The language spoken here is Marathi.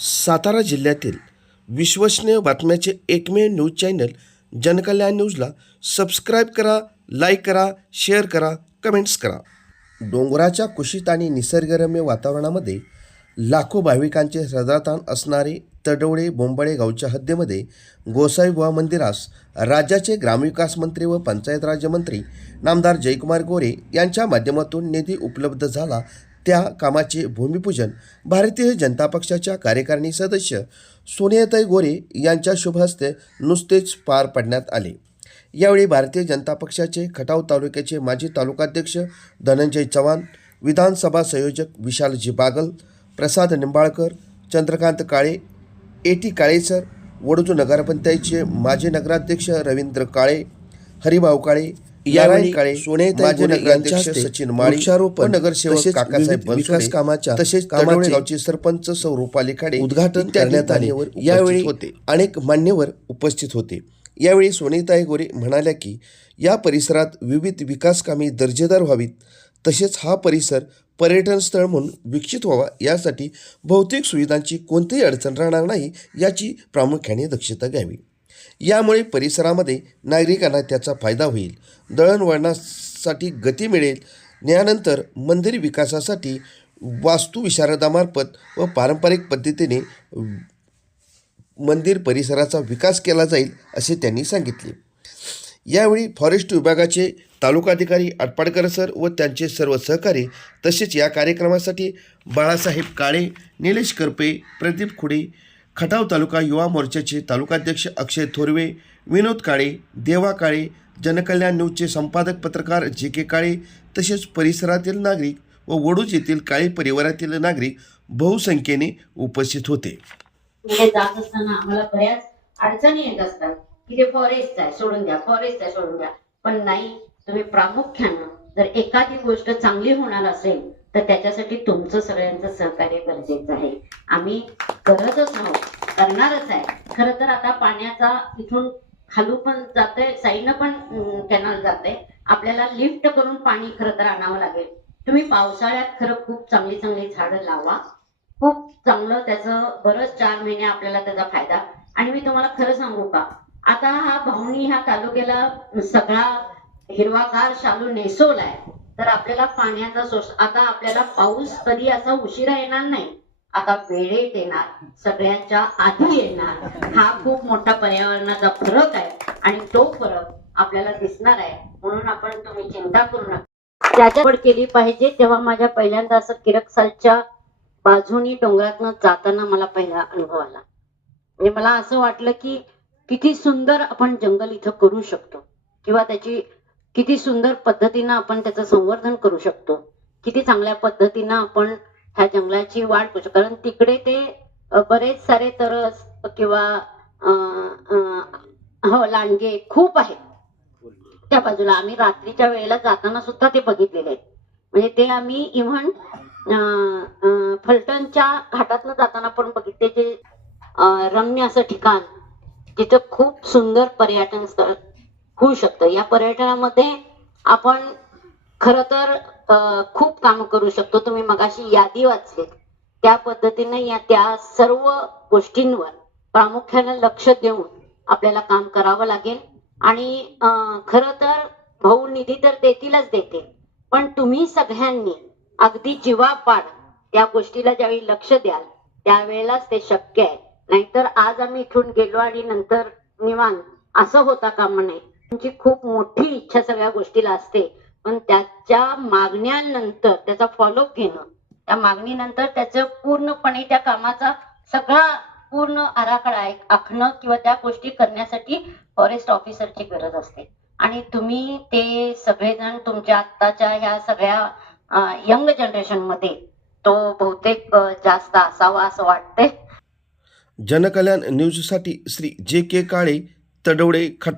सातारा जिल्ह्यातील विश्वसनीय बातम्याचे एकमेव न्यूज चॅनल जनकल्याण न्यूजला सबस्क्राईब करा, लाईक करा, शेअर करा, कमेंट्स करा. डोंगराच्या कुशीत आणि निसर्गरम्य वातावरणामध्ये लाखो भाविकांचे श्रद्धास्थान असणारे तडवळे बोंबळे गावच्या हद्दीमध्ये गोसाईबुवा मंदिरास राज्याचे ग्रामविकास मंत्री व पंचायत राज्यमंत्री नामदार जयकुमार गोरे यांच्या माध्यमातून निधी उपलब्ध झाला. त्या कामाचे भूमिपूजन भारतीय जनता पक्षाच्या कार्यकारिणी सदस्य सोनियाताई गोरे यांच्या शुभ हस्ते नुकतेच पार पाडण्यात आले. यावेळी भारतीय जनता पक्षाचे खटाव तालुक्याचे माजी तालुकाध्यक्ष धनंजय चव्हाण, विधानसभा संयोजक विशालजी बागल, प्रसाद निंबाळकर, चंद्रकांत काळे, एटी काळेसर, वडजू नगरपंचायतचे माजी नगराध्यक्ष रवींद्र काळे, हरिभाऊ काळे, यावेळी काळे, माजी नगराध्यक्ष सचिन माळी, वृक्षारोपण नगरसेवक काकासाहेब विकास कामाच्या तसेच तडवळे गावचे सरपंच सौ रुपाली खाडे उद्घाटन करण्यात आले. यावेळी अनेक मान्यवर उपस्थित होते. यावेळी सोनियाताई गोरे म्हणाल्या की या परिसरात विविध विकास कामे दर्जेदार व्हावीत, तसेच हा परिसर पर्यटन स्थळ म्हणून विकसित व्हावा यासाठी भौतिक सुविधांची कोणतीही अडचण राहणार नाही याची प्रामुख्याने दक्षता घ्यावी. यामुळे परिसरामध्ये नागरिकांना त्याचा फायदा होईल. दळणवळणासाठी गती मिळेल. यानंतर मंदिर विकासासाठी वास्तुविशारदामार्फत व पारंपरिक पद्धतीने मंदिर परिसराचा विकास केला जाईल असे त्यांनी सांगितले. यावेळी फॉरेस्ट विभागाचे तालुकाधिकारी आटपाडकर सर व त्यांचे सर्व सहकारी तसेच या कार्यक्रमासाठी बाळासाहेब काळे, निलेश करपे, प्रदीप खुडे, खटाव तालुका युवा मोर्चाचे तालुकाध्यक्ष अक्षय थोरवे, विनोद काळे, देवा काळे, जनकल्याण न्यूजचे संपादक पत्रकार JK काळे तसेच परिसरातील नागरिक व वडूज येथील काळे परिवारातील नागरिक बहुसंख्येने उपस्थित होते. जात असताना आम्हाला बऱ्याच अडचणी येत असतात की ते फॉरेस्ट आहे सोडून द्या, फॉरेस्ट आहे सोडून द्या. पण नाही, तुम्ही प्रामुख्यानं जर एखादी गोष्ट चांगली होणार असेल तर त्याच्यासाठी तुमचं सगळ्यांचं सहकार्य गरजेचं आहे. आम्ही करतच आहोत, करणारच आहे. खरं तर आता पाण्याचा इथून खालू पण जातंय, साईडनं पण कॅनल जाते. आपल्याला लिफ्ट करून पाणी खरं तर आणावं लागेल. तुम्ही पावसाळ्यात खरं खूप चांगली चांगली झाडं लावा, खूप चांगलं त्याचं बरंच 4 महिने आपल्याला त्याचा फायदा. आणि मी तुम्हाला खरं सांगू का, आता हा भावनी ह्या तालुक्याला सगळा हिरवागार शालू नेसवलाय तर आपल्याला पाण्याचा सोर्स, आता आपल्याला पाऊस कधी असा उशिरा येणार नाही, आता वेळेत येणार, सगळ्यांच्या आधी येणार. हा खूप मोठा पर्यावरणाचा फरक आहे आणि तो फरक आपल्याला दिसणार आहे. म्हणून आपण तुम्ही चिंता करू नका, त्याच्यावर केली पाहिजे. तेव्हा माझ्या पहिल्यांदा असं किरकसालच्या बाजूनी डोंगरातनं जाताना मला पहिला अनुभव आला. म्हणजे मला असं वाटलं की किती सुंदर आपण जंगल इथं करू शकतो किंवा त्याची किती सुंदर पद्धतीनं आपण त्याचं संवर्धन करू शकतो, किती चांगल्या पद्धतीनं आपण ह्या जंगलाची वाढ करू शकतो. कारण तिकडे ते बरेच सारे तरस किंवा लांडगे खूप आहेत त्या बाजूला. आम्ही रात्रीच्या वेळेला जाताना सुद्धा ते बघितलेले आहेत. म्हणजे ते आम्ही इव्हन फलटणच्या घाटातनं जाताना पण बघितले. जे रम्य असं ठिकाण तिथं खूप सुंदर पर्यटन स्थळ होऊ शकतं. या पर्यटनामध्ये आपण खरं तर खूप काम करू शकतो. तुम्ही मगाशी यादी वाचली त्या पद्धतीने या त्या सर्व गोष्टींवर प्रामुख्याने लक्ष देऊन आपल्याला काम करावं लागेल. आणि खरं तर भाऊ निधी तर देतीलच देतील, पण तुम्ही सगळ्यांनी अगदी जीवापाड त्या गोष्टीला ज्यावेळी लक्ष द्याल त्यावेळेलाच ते शक्य आहे. नाहीतर आज आम्ही इथून गेलो आणि नंतर निवांत असं होता कामा नये. तुमची खूप मोठी इच्छा सगळ्या गोष्टीला असते, पण त्याच्या मागण्यानंतर त्याचा फॉलोअप घेणं, त्या मागणीनंतर त्याचं पूर्णपणे त्या कामाचा सगळा पूर्ण आराखडा आखणं किंवा त्या गोष्टी करण्यासाठी फॉरेस्ट ऑफिसरची गरज असते. आणि तुम्ही ते सगळेजण तुमच्या आत्ताच्या ह्या सगळ्या यंग जनरेशन मध्ये तो बहुतेक जास्त असावा असं वाटतंय. जनकल्याण न्यूजसाठी श्री JK काळे, तडवळे, खटाव.